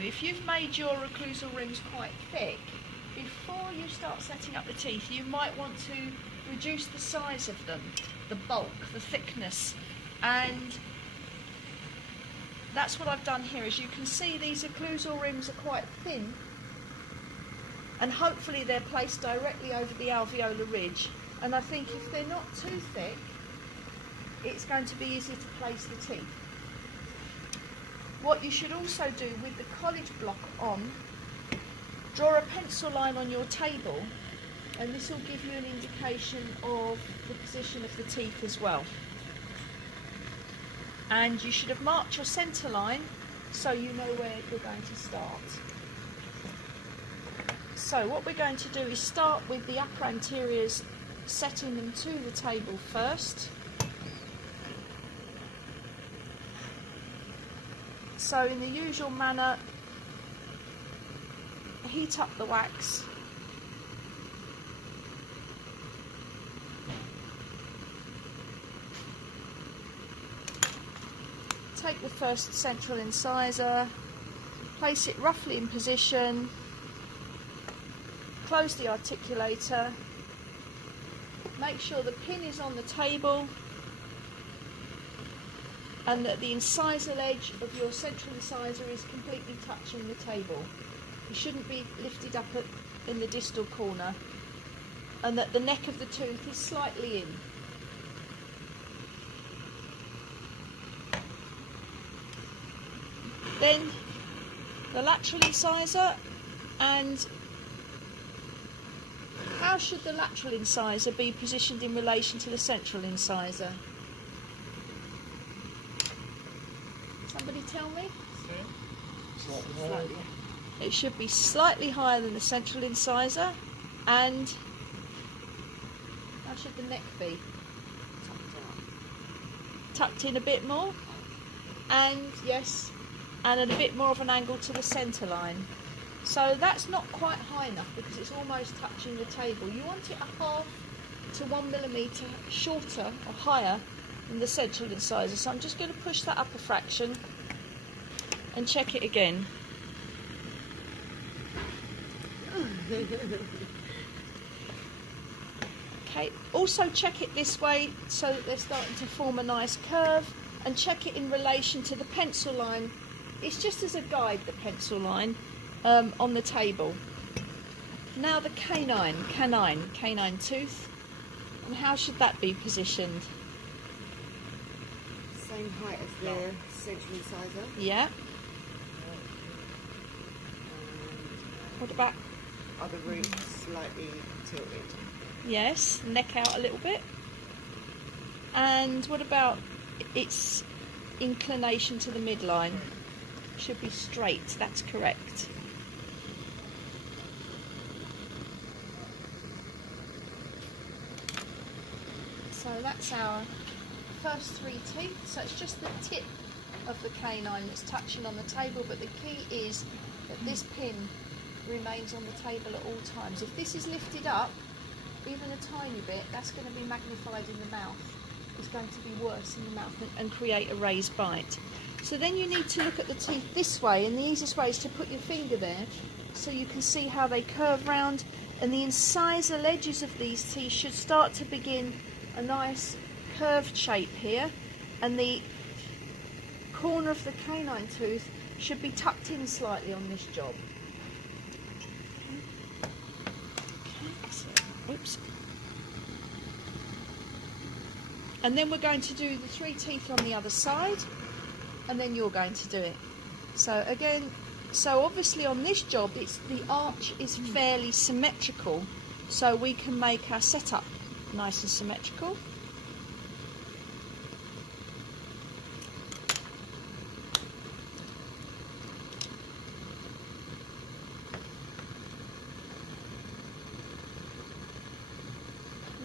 if you've made your occlusal rims quite thick, before you start setting up the teeth, you might want to reduce the size of them, the bulk, the thickness, and that's what I've done here. As you can see, these occlusal rims are quite thin, and hopefully they're placed directly over the alveolar ridge, and I think if they're not too thick, it's going to be easy to place the teeth. What you should also do with the college block on, draw a pencil line on your table, and this will give you an indication of the position of the teeth as well. And you should have marked your centre line so you know where you're going to start. So what we're going to do is start with the upper anteriors, setting them to the table first. So in the usual manner, heat up the wax. Take the first central incisor, place it roughly in position, close the articulator, make sure the pin is on the table and that the incisal edge of your central incisor is completely touching the table. It shouldn't be lifted up in the distal corner, and that the neck of the tooth is slightly in. Then the lateral incisor, and how should the lateral incisor be positioned in relation to the central incisor? Somebody tell me? Slightly. It should be slightly higher than the central incisor, and how should the neck be? Tucked in a bit more, and yes, and at a bit more of an angle to the centre line. So that's not quite high enough because it's almost touching the table. You want it a half to 1 millimetre shorter or higher than the central incisor. So I'm just going to push that up a fraction and check it again. Okay, also check it this way so that they're starting to form a nice curve, and check it in relation to the pencil line. It's just as a guide, the pencil line on the table. Now the canine tooth, and how should that be positioned? Same height as the central incisor. Yeah. What about? Other roots slightly tilted. Yes, neck out a little bit. And what about its inclination to the midline? Should be straight, that's correct. So that's our first 3 teeth. So it's just the tip of the canine that's touching on the table, but the key is that this pin remains on the table at all times. If this is lifted up even a tiny bit, that's going to be magnified in the mouth. It's going to be worse in the mouth and create a raised bite. So then you need to look at the teeth this way, and the easiest way is to put your finger there so you can see how they curve round, and the incisal edges of these teeth should start to begin a nice curved shape here, and the corner of the canine tooth should be tucked in slightly on this job. Oops. And then we're going to do the 3 teeth on the other side, and then you're going to do it. So again, so obviously on this job, the arch is fairly symmetrical, so we can make our setup nice and symmetrical.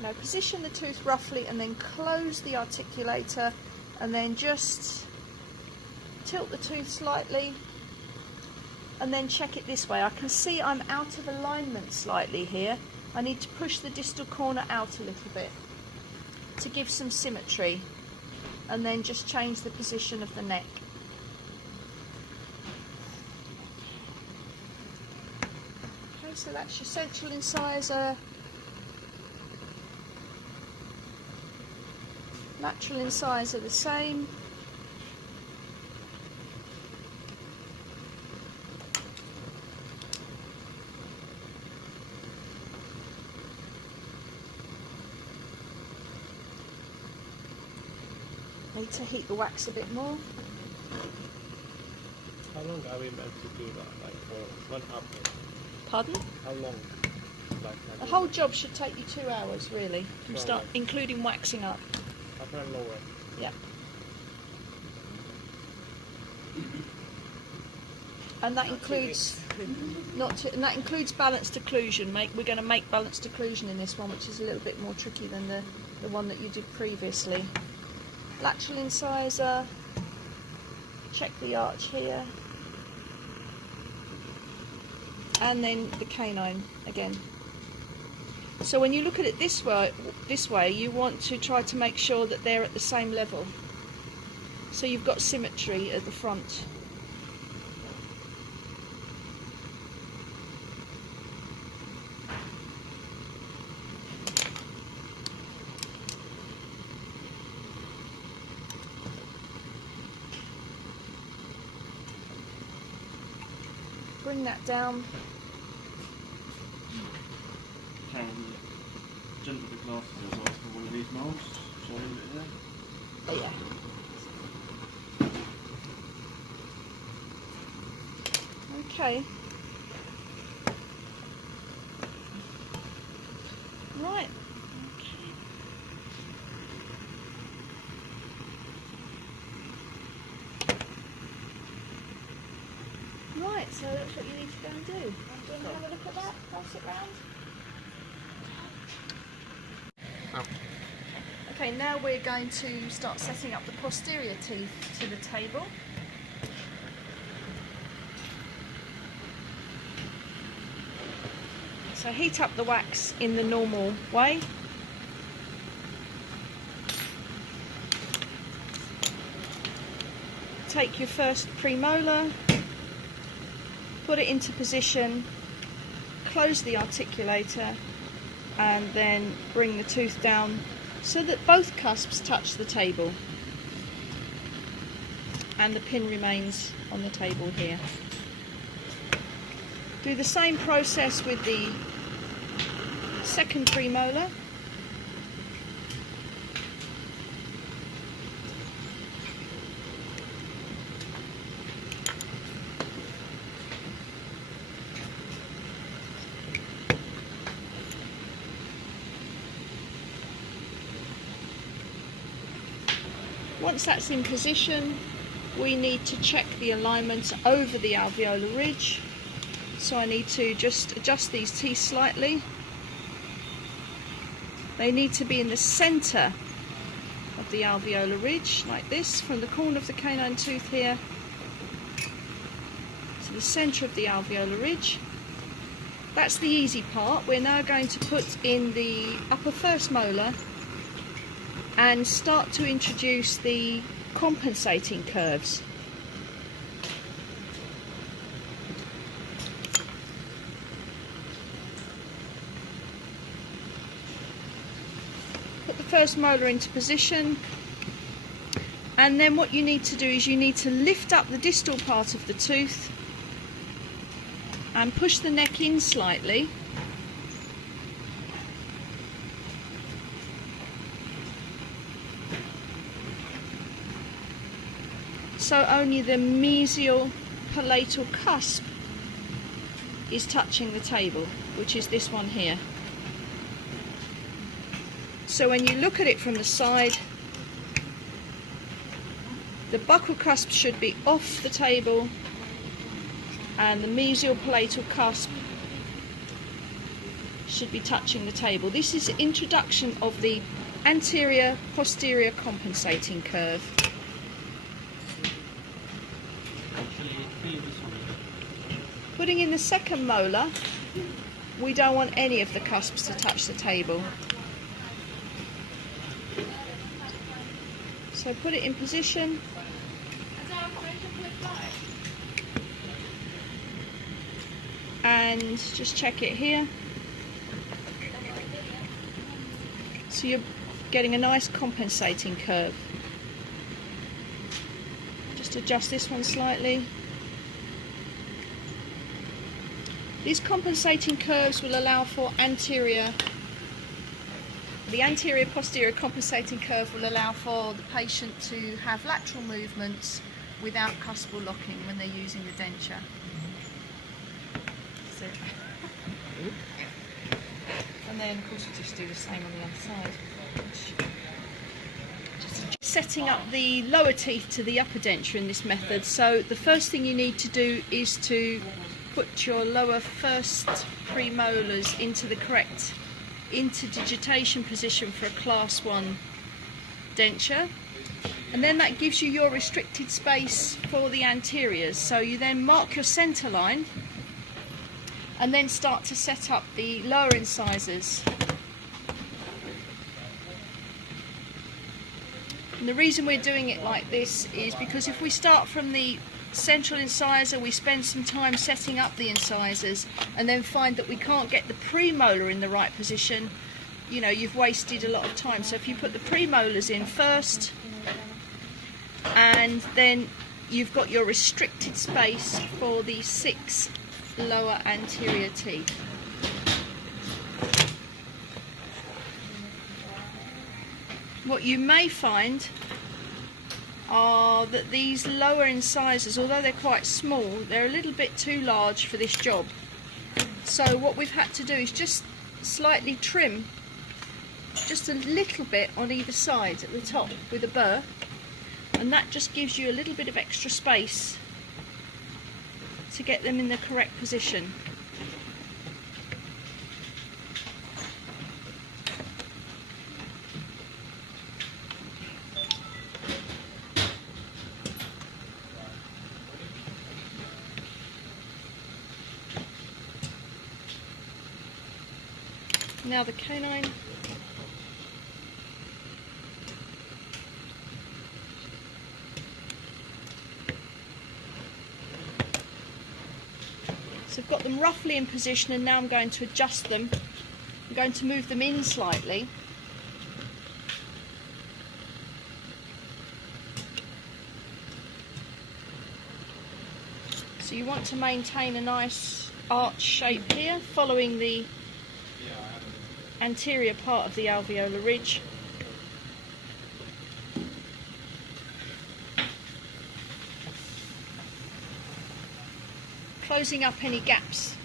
Now position the tooth roughly and then close the articulator, and then just tilt the tooth slightly and then check it this way. I can see I'm out of alignment slightly here. I need to push the distal corner out a little bit to give some symmetry, and then just change the position of the neck. so that's your central incisor, lateral incisor the same. Need to heat the wax a bit more. How long are we meant to do that? Like for one update? Pardon? How long? The whole job should take you 2 hours, really, from 2 start, hours. including waxing up. Upper and lower. Yeah. And that includes and that includes balanced occlusion. We're going to make balanced occlusion in this one, which is a little bit more tricky than the one that you did previously. Lateral incisor. Check the arch here. And then the canine again. So when you look at it this way, you want to try to make sure that they're at the same level. So you've got symmetry at the front. Bring that down. Can jump with the glasses as well for one of these molds. Shall I leave it there? Oh, yeah. Okay. Right. Okay. Right, so that's what you need to go and do. Do you want to have a look at that? Pass it round. Okay, now we're going to start setting up the posterior teeth to the table. So heat up the wax in the normal way. Take your first premolar, put it into position, close the articulator, and then bring the tooth down so that both cusps touch the table and the pin remains on the table here. Do the same process with the second premolar. Once that's in position, we need to check the alignment over the alveolar ridge. So I need to just adjust these teeth slightly. They need to be in the centre of the alveolar ridge, like this, from the corner of the canine tooth here to the centre of the alveolar ridge. That's the easy part. We're now going to put in the upper first molar and start to introduce the compensating curves. Put the first molar into position, and then what you need to do is you need to lift up the distal part of the tooth and push the neck in slightly. So only the mesial palatal cusp is touching the table, which is this one here. So when you look at it from the side, the buccal cusp should be off the table and the mesial palatal cusp should be touching the table. This is the introduction of the anterior posterior compensating curve. Putting in the second molar, we don't want any of the cusps to touch the table. So put it in position. and just check it here. So you're getting a nice compensating curve. Just adjust this one slightly. These compensating curves will allow for anterior. The anterior posterior compensating curve will allow for the patient to have lateral movements without cuspal locking when they're using the denture. So, and then of course we just do the same on the other side. Just setting up the lower teeth to the upper denture in this method. So the first thing you need to do is to put your lower first premolars into the correct interdigitation position for a class 1 denture, and then that gives you your restricted space for the anteriors. So you then mark your centre line and then start to set up the lower incisors. And the reason we're doing it like this is because if we start from the central incisor, we spend some time setting up the incisors and then find that we can't get the premolar in the right position, you know, you've wasted a lot of time. So if you put the premolars in first, and then you've got your restricted space for the 6 lower anterior teeth. What you may find are that these lower incisors, although they're quite small, they're a little bit too large for this job. So what we've had to do is just slightly trim just a little bit on either side at the top with a burr, and that just gives you a little bit of extra space to get them in the correct position. Now the canine. So I've got them roughly in position, and now I'm going to adjust them. I'm going to move them in slightly. So you want to maintain a nice arch shape here, following the anterior part of the alveolar ridge. Closing up any gaps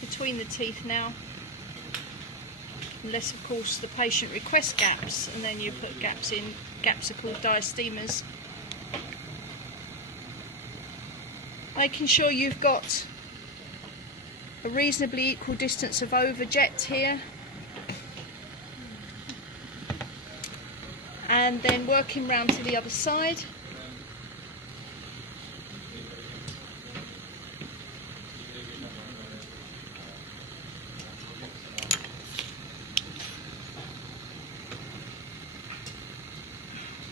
between the teeth now, unless of course the patient requests gaps, and then you put gaps in. Gaps are called diastemas. Making sure you've got a reasonably equal distance of overjet here, and then working round to the other side.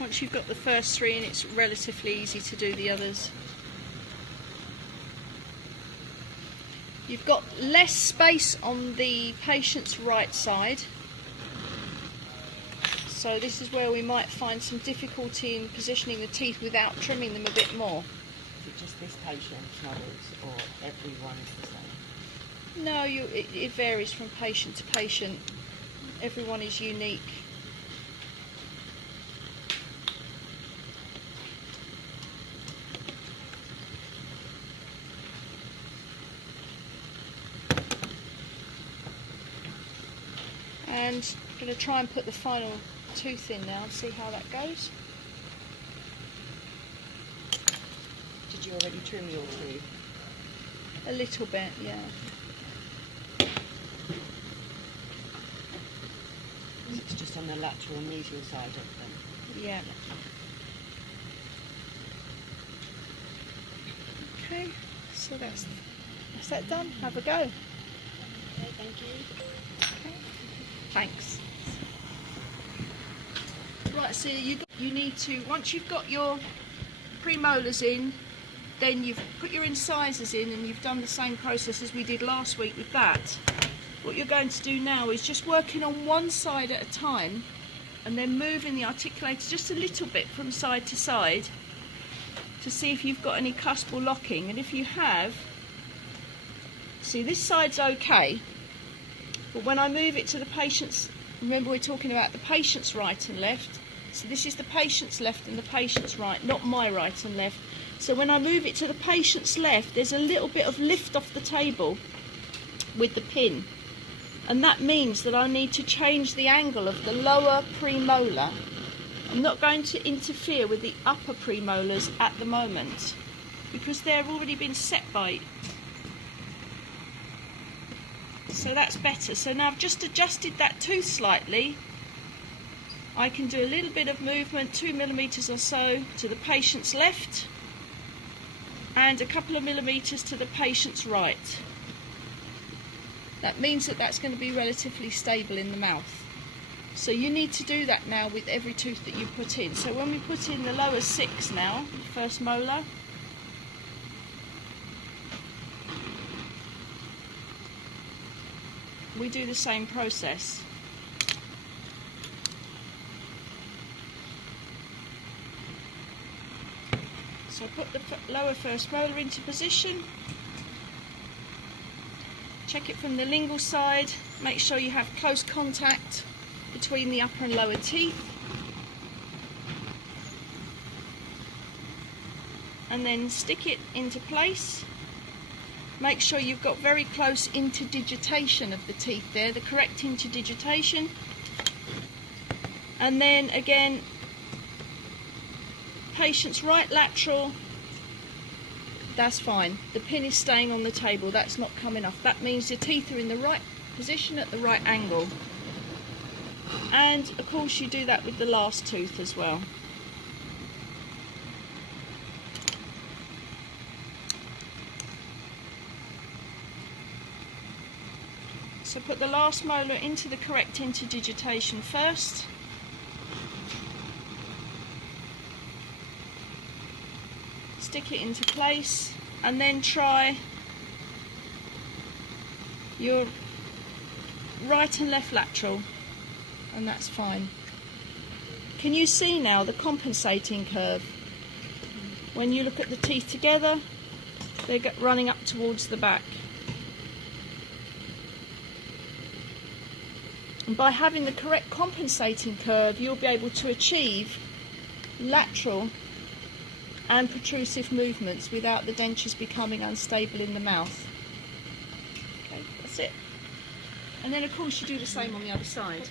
Once you've got the first 3 in, it's relatively easy to do the others. You've got less space on the patient's right side, so this is where we might find some difficulty in positioning the teeth without trimming them a bit more. Is it just this patient's models, or everyone is the same? No, it varies from patient to patient. Everyone is unique. And I'm going to try and put the final tooth in now and see how that goes. Did you already trim your tooth? A little bit, yeah. It's just on the lateral medial side of them. Yeah. Okay, so that's that done. Have a go. Okay, thank you. Okay. Thanks. Right, so you need to, once you've got your premolars in, then you've put your incisors in and you've done the same process as we did last week with that. What you're going to do now is just working on one side at a time and then moving the articulator just a little bit from side to side to see if you've got any cuspal locking. And if you have, see, this side's okay, but when I move it to the patient's, remember we're talking about the patient's right and left, so this is the patient's left and the patient's right, not my right and left. So when I move it to the patient's left, there's a little bit of lift off the table with the pin. And that means that I need to change the angle of the lower premolar. I'm not going to interfere with the upper premolars at the moment because they've already been set by. So that's better. So now I've just adjusted that tooth slightly. I can do a little bit of movement, 2 millimeters or so to the patient's left and a couple of millimeters to the patient's right. That means that that's going to be relatively stable in the mouth. So you need to do that now with every tooth that you put in. So when we put in the lower 6 now, the first molar, we do the same process. So put the lower first molar into position. Check it from the lingual side, make sure you have close contact between the upper and lower teeth. And then stick it into place. Make sure you've got very close interdigitation of the teeth there, the correct interdigitation. And then again, patient's right lateral, that's fine. The pin is staying on the table, that's not coming off. That means your teeth are in the right position at the right angle. And of course you do that with the last tooth as well. So put the last molar into the correct interdigitation first. Stick it into place and then try your right and left lateral, and that's fine. Can you see now the compensating curve? When you look at the teeth together, they're running up towards the back. And by having the correct compensating curve, you'll be able to achieve lateral and protrusive movements without the dentures becoming unstable in the mouth. Okay, that's it. And then of course you do the same on the other side.